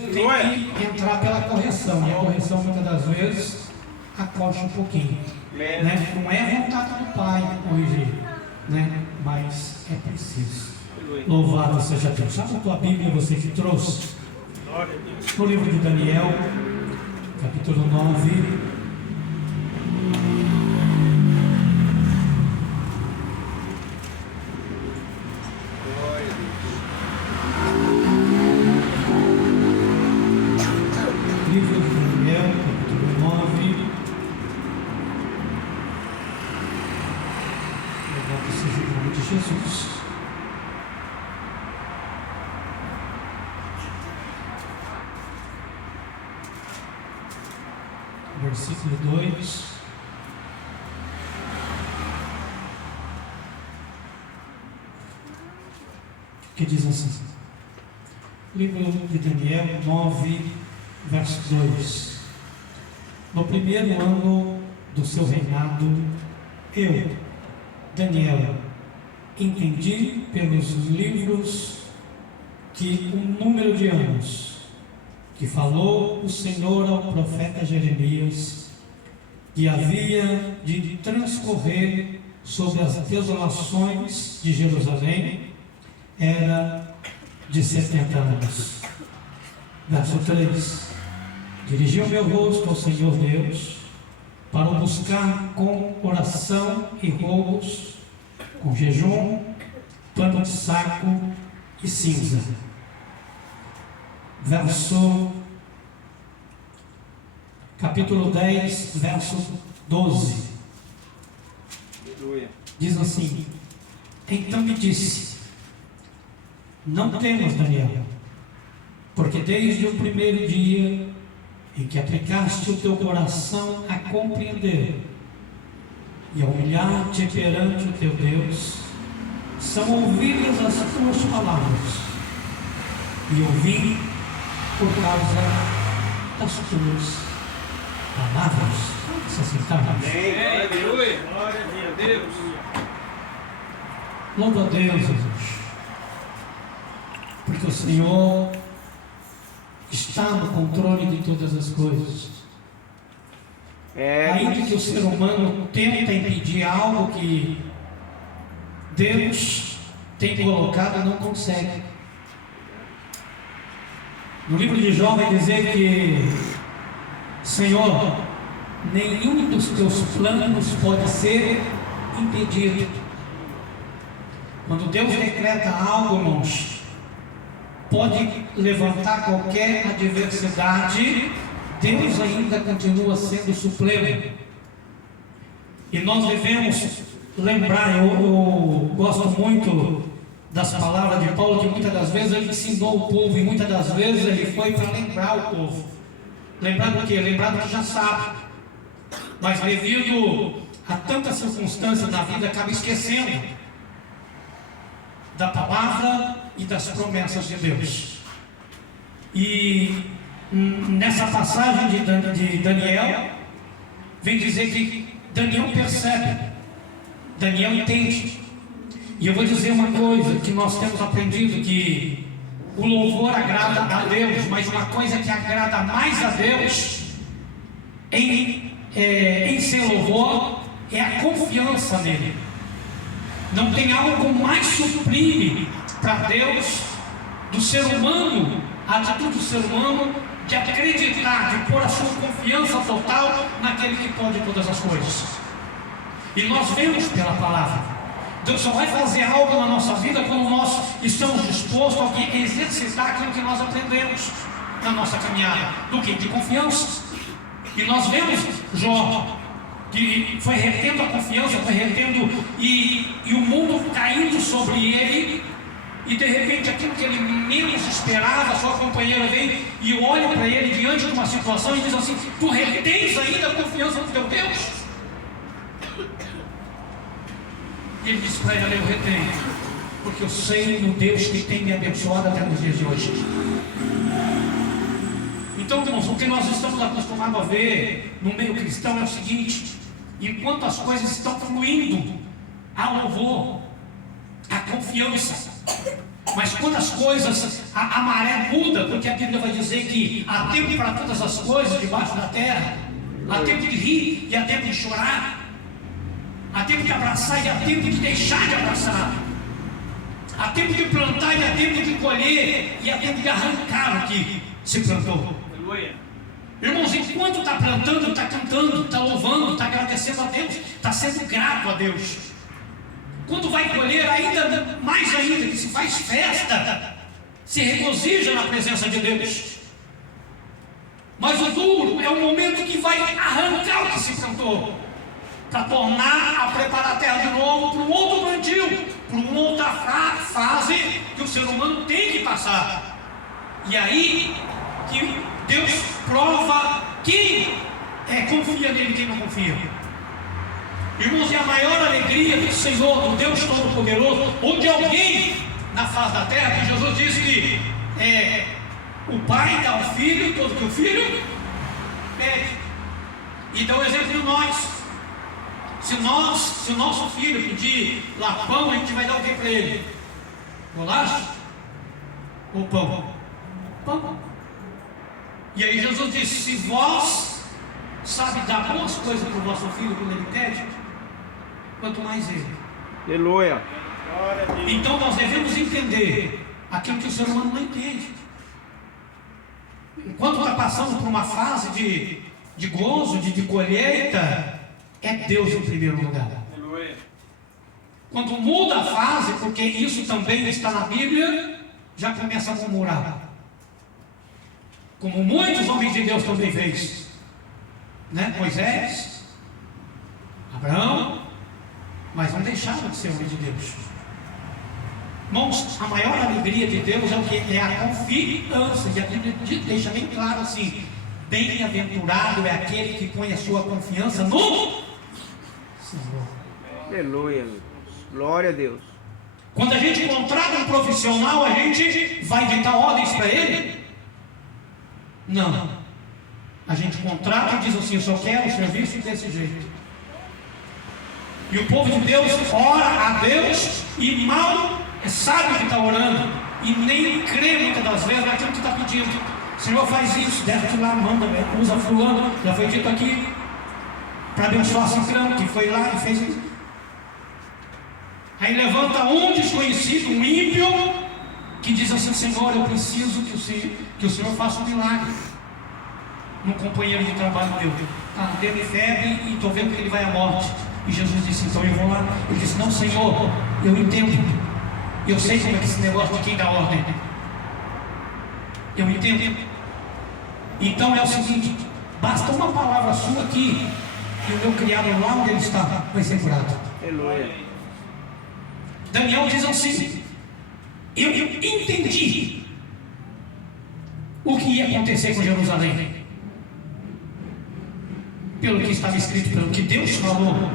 tem que entrar pela correção, e a correção muitas das vezes acocha um pouquinho, né? Não é vontade do Pai corrigir, né? Mas é preciso. Louvado seja Deus. Sabe a tua Bíblia, você que trouxe? No livro de Daniel, capítulo 9. Livro de Daniel, capítulo 9. Louvado seja o nome de Jesus. Versículo 2. Que diz assim: livro de Daniel 9, verso 2. No primeiro ano do seu reinado, eu, Daniel, entendi pelos livros que o número de anos que falou o Senhor ao profeta Jeremias, que havia de transcorrer sobre as desolações de Jerusalém, era de 70 anos. Verso 3. Dirigi o meu rosto ao Senhor Deus, para o buscar com oração e roubos, com jejum, pano de saco e cinza. Capítulo 10, verso 12. Diz assim: então me disse: não temas, Daniel, porque desde o primeiro dia em que aplicaste o teu coração a compreender e a humilhar-te perante o teu Deus, são ouvidas as tuas palavras, e ouvi por causa das tuas palavras. Se assentar. Aleluia, glória a Deus. Louva a Deus, Jesus, porque o Senhor está no controle de todas as coisas. Ainda que o ser humano tenta impedir algo que Deus tem colocado, não consegue. No livro de Jó vai dizer que: Senhor, nenhum dos teus planos pode ser impedido. Quando Deus decreta algo, irmãos, pode levantar qualquer adversidade, Deus ainda continua sendo supremo. E nós devemos lembrar, eu gosto muito das palavras de Paulo, que muitas das vezes ele ensinou o povo, e muitas das vezes ele foi para lembrar o povo. Lembrar do que? Lembrar do que já sabe. Mas devido a tantas circunstâncias da vida, acaba esquecendo da palavra e das promessas de Deus. E nessa passagem de Daniel, vem dizer que Daniel percebe, Daniel entende. E eu vou dizer uma coisa que nós temos aprendido, que o louvor agrada a Deus, mas uma coisa que agrada mais a Deus em ser louvor é a confiança nele. Não tem algo mais sublime para Deus do ser humano, a atitude do ser humano de acreditar, de pôr a sua confiança total naquele que pode todas as coisas. E nós vemos pela palavra, Deus só vai fazer algo na nossa vida quando nós estamos dispostos a exercitar aquilo que nós aprendemos na nossa caminhada. Do que? De confiança. E nós vemos Jó, que foi retendo a confiança, foi retendo, e o mundo caindo sobre ele, e de repente aquilo que ele menos esperava, sua companheira vem e olha para ele diante de uma situação e diz assim: tu retens ainda a confiança no teu Deus? E ele disse para ela: eu retenho, porque eu sei no Deus que tem me abençoado até nos dias de hoje. Então, irmãos, o que nós estamos acostumados a ver no meio cristão é o seguinte: enquanto as coisas estão fluindo, há louvor, há confiança. Mas quando as coisas, a maré muda, porque a Bíblia vai dizer que há tempo para todas as coisas debaixo da terra, há tempo de rir e há tempo de chorar, há tempo de abraçar e há tempo de deixar de abraçar, há tempo de plantar e há tempo de colher e há tempo de arrancar o que se plantou. Aleluia. Irmãos, enquanto está plantando, está cantando, está louvando, está agradecendo a Deus, está sendo grato a Deus. Quando vai colher, ainda mais ainda, que se faz festa, se regozija na presença de Deus. Mas o duro é o momento que vai arrancar o que se plantou, para tornar a preparar a terra de novo para um outro plantio, para uma outra fase que o ser humano tem que passar. E aí que Deus prova quem confia nele e quem não confia. Irmãos, é a maior alegria do Senhor, do Deus Todo-Poderoso, ou de alguém na face da terra, que Jesus disse que o Pai dá ao Filho todo que o Filho pede. E dá o exemplo de nós. Se o nosso filho pedir lá pão, a gente vai dar o que para ele? Bolacha? Ou pão? Pão. E aí Jesus disse: se vós sabe dar boas coisas para o vosso filho quando ele pede, quanto mais ele. Aleluia. Então nós devemos entender aquilo que o ser humano não entende. Enquanto está passando por uma fase de gozo, de colheita, é Deus em primeiro lugar. Aleluia. Quando muda a fase, porque isso também está na Bíblia, já começa a murmurar. Como muitos homens de Deus também fez, né? Moisés, Abraão, mas não deixaram de ser homem de Deus. Irmãos, a maior alegria de Deus é o que? É a confiança. E a Bíblia deixa bem claro assim: bem-aventurado é aquele que põe a sua confiança no Senhor. Aleluia. Glória a Deus. Quando a gente contrata um profissional, a gente vai ditar ordens para ele? Não. A gente contrata e diz assim: eu só quero o serviço desse jeito. E o povo de Deus ora a Deus e mal sabe o que está orando, e nem crê muitas das vezes naquilo que está pedindo. Senhor, faz isso, deve lá, manda, usa fulano, já foi dito aqui, para abençoar Cicrano, que foi lá e fez isso. Aí levanta um desconhecido, um ímpio, que diz assim: Senhor, eu preciso que o Senhor faça um milagre num companheiro de trabalho meu. Teve febre e estou vendo que ele vai à morte. E Jesus disse: então eu vou lá. Ele disse: não, Senhor, eu entendo. Eu sei como é que esse negócio de quem dá ordem. Eu entendo. Então é o seguinte: basta uma palavra sua aqui, e o meu criado lá onde ele está vai ser curado. Aleluia. Daniel diz assim: eu entendi o que ia acontecer com Jerusalém, pelo que estava escrito, pelo que Deus falou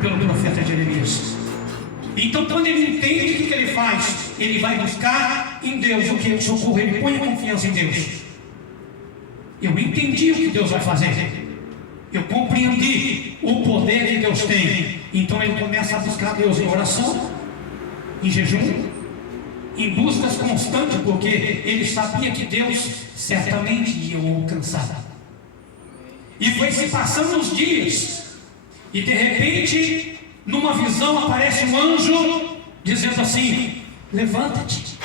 pelo profeta Jeremias. Então, quando ele entende, o que ele faz? Ele vai buscar em Deus o que? O socorro. Ele põe a confiança em Deus. Eu entendi o que Deus vai fazer. Eu compreendi o poder que Deus tem. Então ele começa a buscar Deus em oração, em jejum, em buscas constantes, porque ele sabia que Deus certamente ia o alcançar. E foi se passando os dias, e de repente, numa visão, aparece um anjo dizendo assim: levanta-te.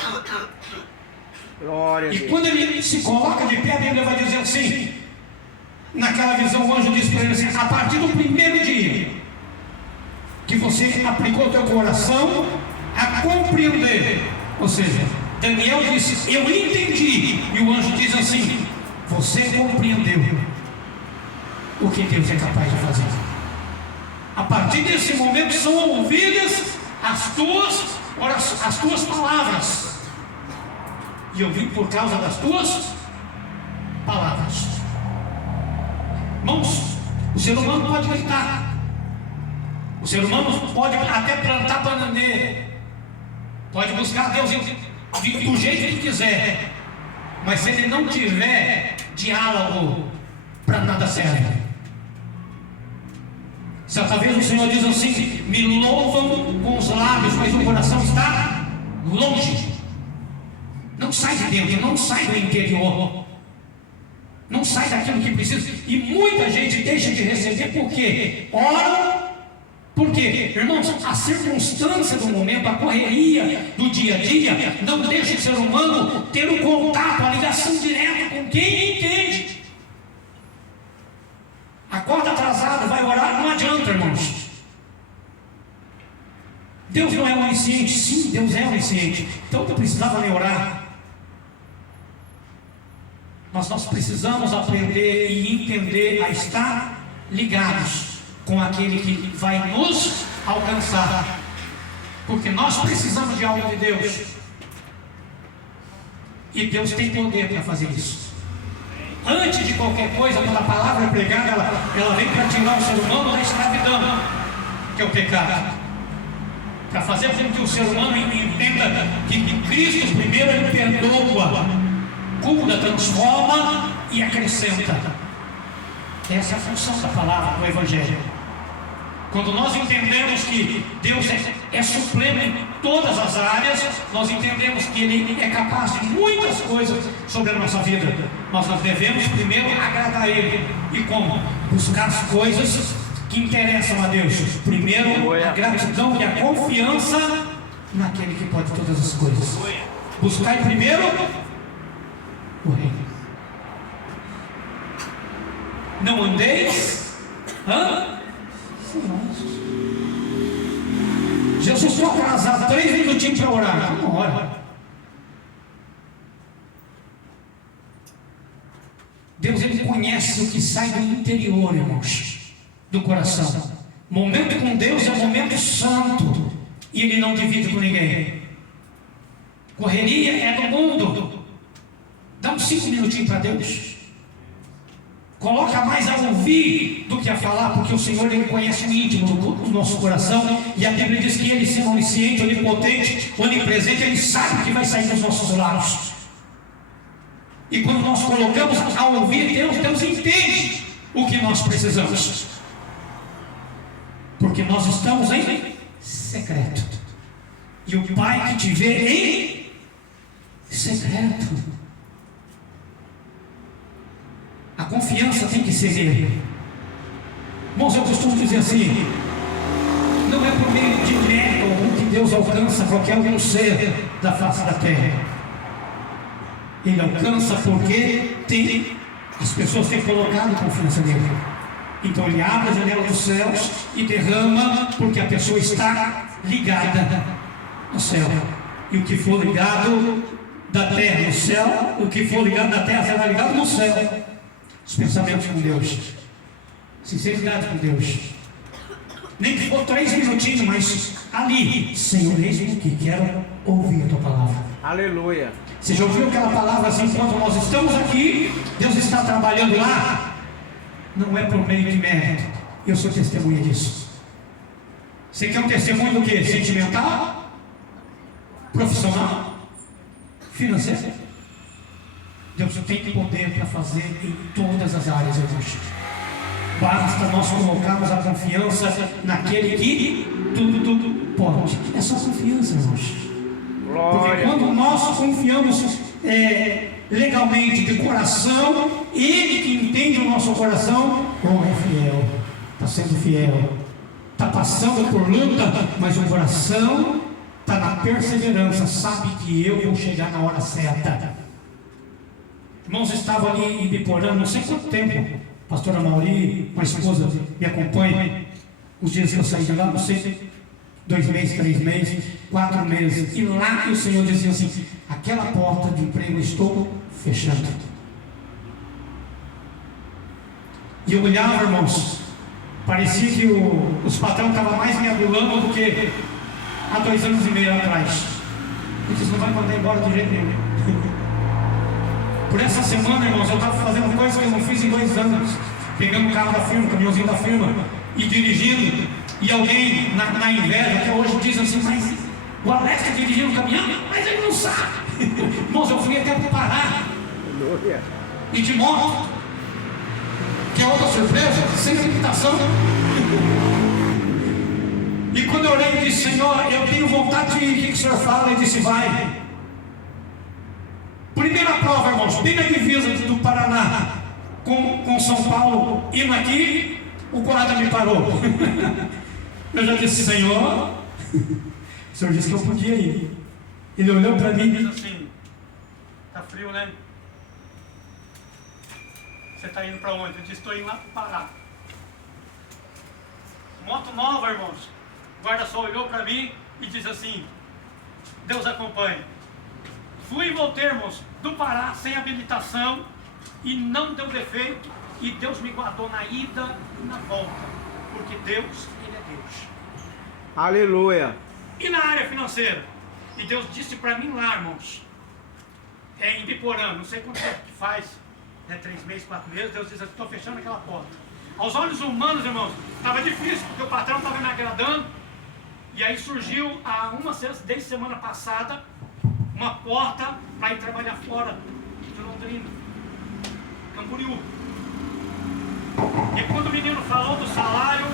Glória a E Deus. quando ele se coloca de pé, a Bíblia vai dizer assim, naquela visão, o anjo diz para ele assim: a partir do primeiro dia que você aplicou o teu coração a compreender, ou seja, Daniel disse: eu entendi, e o anjo diz assim: você compreendeu o que Deus é capaz de fazer. A partir desse momento são ouvidas as tuas palavras, e eu vim por causa das tuas palavras. Irmãos, o ser humano pode gritar, o ser humano pode até plantar bananeira, pode buscar Deus do jeito que quiser, mas se ele não tiver diálogo, para nada serve. Certa vez o Senhor diz assim: me louvam com os lábios, mas o coração está longe Não sai de dentro, não sai do interior. Não sai daquilo que precisa. E muita gente deixa de receber porque oram. Porque, irmãos, a circunstância do momento, a correria do dia a dia, não deixa o ser humano ter o contato, a ligação direta com quem entende. Acorda atrasado, vai orar, não adianta, irmãos. Deus não é onisciente? Sim, Deus é onisciente. Então eu precisava nem orar. Mas nós precisamos aprender e entender a estar ligados com aquele que vai nos alcançar, porque nós precisamos de algo de Deus, e Deus tem poder para fazer isso. Antes de qualquer coisa, quando a palavra é pregada, ela vem para tirar o ser humano da escravidão, que é o pecado, para fazer com que o ser humano entenda que Cristo primeiro ele perdoa, cura, transforma e acrescenta. Essa é a função da palavra do Evangelho. Quando nós entendemos que Deus é supremo em todas as áreas, nós entendemos que Ele é capaz de muitas coisas sobre a nossa vida. Nós devemos primeiro agradar a Ele. E como? Buscar as coisas que interessam a Deus. Primeiro, a gratidão e a confiança naquele que pode todas as coisas. Buscar primeiro o reino. Não andeis Jesus estou atrasado 3 minutinhos para orar. Não ora. Deus ele conhece o que sai do interior, irmãos, do coração. Momento com Deus é um momento santo e Ele não divide com ninguém. Correria é do mundo. Dá uns 5 minutinhos para Deus. Coloca mais a ouvir do que a falar, porque o Senhor ele conhece o íntimo do nosso coração, e a Bíblia diz que Ele, sendo onisciente, onipotente, onipresente, Ele sabe o que vai sair dos nossos lábios. E quando nós colocamos a ouvir Deus, Deus entende o que nós precisamos, porque nós estamos em secreto, e o Pai que te vê em secreto. A confiança tem que ser nele. Irmãos, eu costumo dizer assim: não é por meio de mérito algum que Deus alcança qualquer um ser da face da terra. Ele alcança porque as pessoas têm colocado confiança nele. Então Ele abre a janela dos céus e derrama, porque a pessoa está ligada no céu. E o que for ligado da terra no céu, o que for ligado da terra será ligado no céu. Os pensamentos com Deus, sinceridade com Deus, nem que for 3 minutinhos, mas ali, Senhor, eis-me que quero ouvir a Tua palavra. Aleluia. Você já ouviu aquela palavra assim, enquanto nós estamos aqui, Deus está trabalhando lá? Não é por meio de mérito. Eu sou testemunha disso. Você quer um testemunho do que? Sentimental? Profissional? Financeiro? Deus tem poder para fazer em todas as áreas, irmãos. Basta nós colocarmos a confiança naquele que tudo pode. É só confiança, irmãos. Porque quando nós confiamos legalmente, de coração, Ele que entende o nosso coração, é fiel, está sendo fiel, está passando por luta, mas o coração está na perseverança, sabe que eu vou chegar na hora certa. Irmãos, estava ali em Ibiporã, não sei quanto tempo. Pastora Mauri, uma esposa, me acompanha. Os dias que eu saí de lá, não sei, 2 meses, 3 meses, 4 meses. E lá o Senhor dizia assim: aquela porta de emprego estou fechando. E eu olhava, irmãos, parecia que os patrões estavam mais me adulando do que há 2 anos e meio atrás. Eu disse: não vai mandar embora de jeito nenhum. Por essa semana, irmãos, eu estava fazendo coisas que eu não fiz em 2 anos. Pegando o carro da firma, o caminhãozinho da firma, e dirigindo. E alguém na inveja, que hoje diz assim: mas o Alex está dirigindo o caminhão, mas ele não sabe. Irmãos, eu fui até para Pará. E de moto. Que é outra surpresa, sem limitação. E quando eu olhei e disse: Senhor, eu tenho vontade de que o Senhor fala, ele disse: vai. prova, irmãos, bem na divisa do Paraná com São Paulo, indo aqui, o guarda me parou. Eu já disse, Senhor, o Senhor disse que eu podia ir. Ele olhou para mim e disse assim, tá frio, né? Você está indo para onde? Eu disse, estou indo lá para o Pará. Moto nova, irmãos. O guarda só olhou para mim e disse assim, Deus acompanhe. Fui e voltei, irmãos, do Pará sem habilitação e não deu defeito, e Deus me guardou na ida e na volta, porque Deus, Ele é Deus. Aleluia. E na área financeira? E Deus disse para mim lá, irmãos, em Biporã, não sei quanto tempo que faz, 3 meses, 4 meses, Deus disse, estou fechando aquela porta. Aos olhos humanos, irmãos, estava difícil, porque o patrão estava me agradando, e aí surgiu, desde semana passada, uma porta para ir trabalhar fora de Londrina, Camboriú. E quando o menino falou do salário,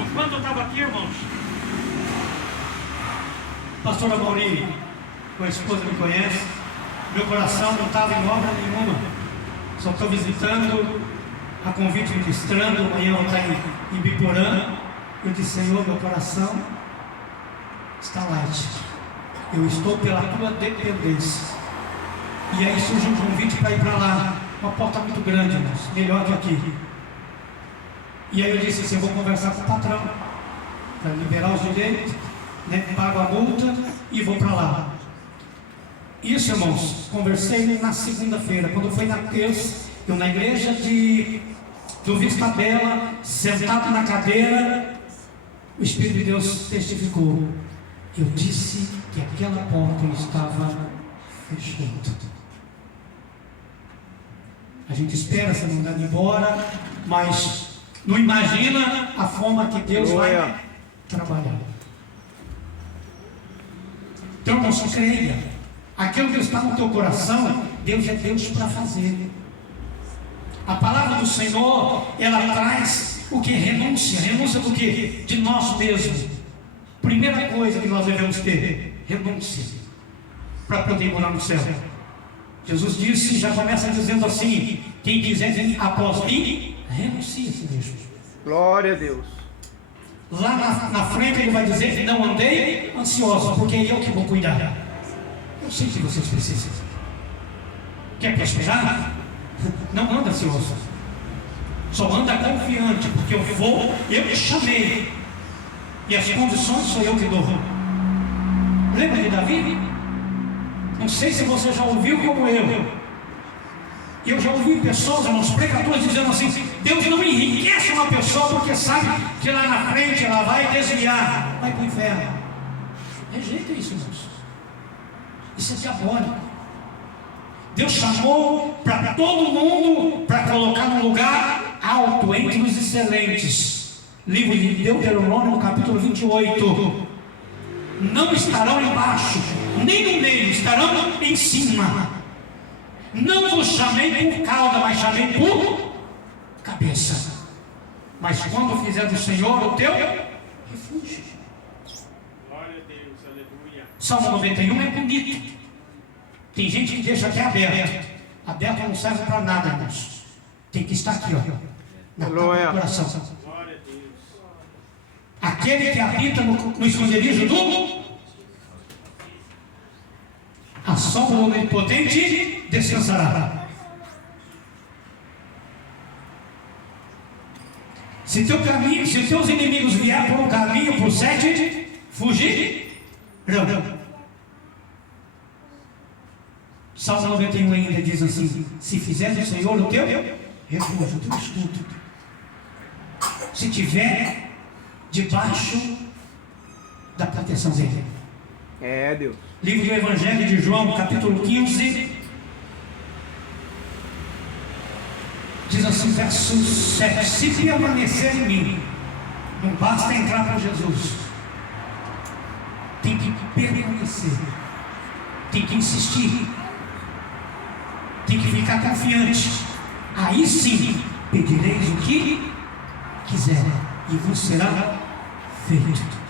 enquanto eu estava aqui, irmãos, pastora Mauri, com a esposa me conhece, meu coração não estava em obra nenhuma, só estou visitando, a convite ministrando, amanhã eu vou estar em Biporã. Eu disse, Senhor, meu coração está light, eu estou pela tua dependência. E aí surgiu um convite para ir para lá, uma porta muito grande, irmãos, melhor que aqui. E aí eu disse assim, eu vou conversar com o patrão, para liberar os direitos, né, pago a multa e vou para lá. Isso, irmãos, conversei na segunda-feira. Quando foi na terça, eu na igreja do Vista Bela, sentado na cadeira, o Espírito de Deus testificou. Eu disse que aquela porta estava fechada. A gente espera ser mandado embora, mas não imagina a forma que Deus vai trabalhar. Então, irmãos, creia. Aquilo que está no teu coração, Deus é Deus para fazer. A palavra do Senhor, ela traz o que? Renúncia. Renúncia do que? De nós mesmos. Primeira coisa que nós devemos ter, renúncia, para poder morar no céu. Jesus disse, já começa dizendo assim, quem quiser vir após mim, renuncie a si mesmo. Glória a Deus. Lá na frente ele vai dizer, não andei ansioso, porque é eu que vou cuidar. Eu sei que vocês precisam. Quer prosperar? Não anda ansioso. Só anda confiante, porque eu te chamei. E as condições sou eu que dou. Lembra de Davi? Não sei se você já ouviu como eu. Eu já ouvi pessoas, irmãos, pregadores dizendo assim, Deus não enriquece uma pessoa porque sabe que lá na frente ela vai desviar, vai para o inferno. Rejeita isso, irmãos. Isso é diabólico. Deus chamou para todo mundo para colocar num lugar alto entre os excelentes. Livro de Deuteronômio, capítulo 28. Não estarão embaixo, nem no meio, estarão em cima. Não vos chamei por cauda, mas chamei por cabeça. Mas quando fizer do Senhor o teu refúgio. Glória a Deus, aleluia. Salmo 91 é bonito. Tem gente que deixa até aberto. Aberto não serve para nada, irmãos. Tem que estar aqui, ó, na tábua do coração. Glória a Deus. Aquele que habita no esconderijo do a sombra do Onipotente descansará. Se teu caminho, se os teus inimigos vierem por um caminho, por 7, fugirão. Salmo 91 ainda diz assim: se fizer do Senhor o teu refúgio, o teu escudo, se tiver debaixo da proteção dele. É, Deus. Livro do Evangelho de João, capítulo 15, diz assim, verso 7: se permanecer em mim, não basta entrar para Jesus, tem que permanecer, tem que insistir, tem que ficar confiante. Aí sim pedireis o que quiser e vos será feito.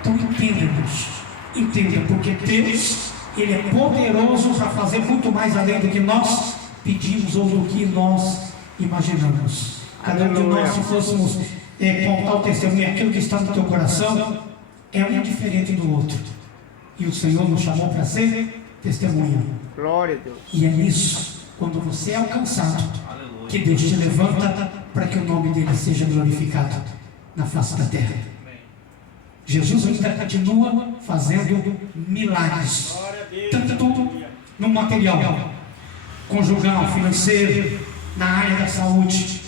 Então entenda, irmãos, entenda, porque Deus Ele é poderoso para fazer muito mais além do que nós pedimos ou do que nós imaginamos. Cada um de nós, se fôssemos contar o testemunho, aquilo que está no teu coração, é um diferente do outro. E o Senhor nos chamou para ser testemunha. Glória a Deus. E é nisso, quando você é alcançado, que Deus te levanta para que o nome dele seja glorificado na face da terra. Jesus ainda continua fazendo milagres, Glória a Deus. tanto no material, conjugal, financeiro, na área da saúde.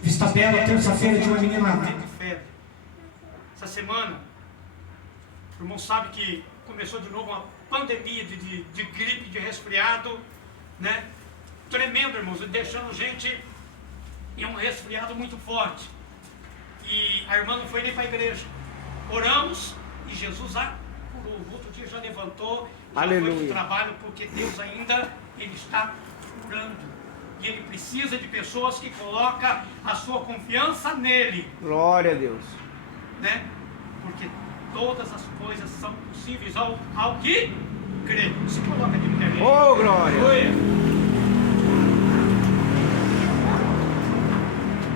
Vista Bela, terça-feira, de uma menina teve febre. Essa semana, o irmão sabe que começou de novo uma pandemia de gripe, de resfriado, né? Tremendo, irmãos, deixando gente em um resfriado muito forte. E a irmã não foi nem para a igreja. Oramos e Jesus a curou. No outro dia já levantou, já Aleluia. foi para o trabalho, porque Deus ainda Ele está curando. E Ele precisa de pessoas que colocam a sua confiança nele, Glória a Deus. né? Porque todas as coisas são possíveis ao que crê. Se coloca de pé. Oh, glória. Aleluia.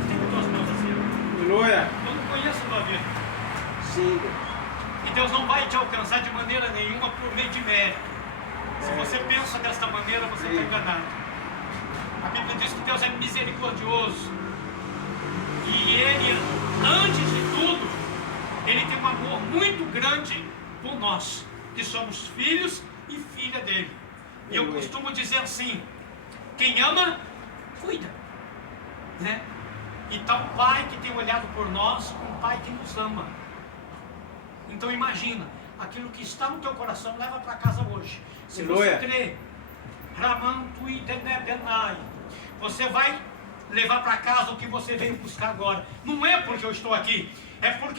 Tem duas mãos assim. Aleluia. Eu não conheço a tua vida. Sim. E Deus não vai te alcançar de maneira nenhuma por meio de mérito. Se você pensa desta maneira, você está enganado. A Bíblia diz que Deus é misericordioso. E Ele, antes de tudo, Ele tem um amor muito grande por nós, que somos filhos e filha dele. E eu costumo dizer assim: quem ama, cuida, né? E tá um pai que tem olhado por nós, um pai que nos ama. Então imagina, aquilo que está no teu coração, leva para casa hoje. Se Aleluia. você crê, você vai levar para casa o que você veio buscar agora. Não é porque eu estou aqui, é porque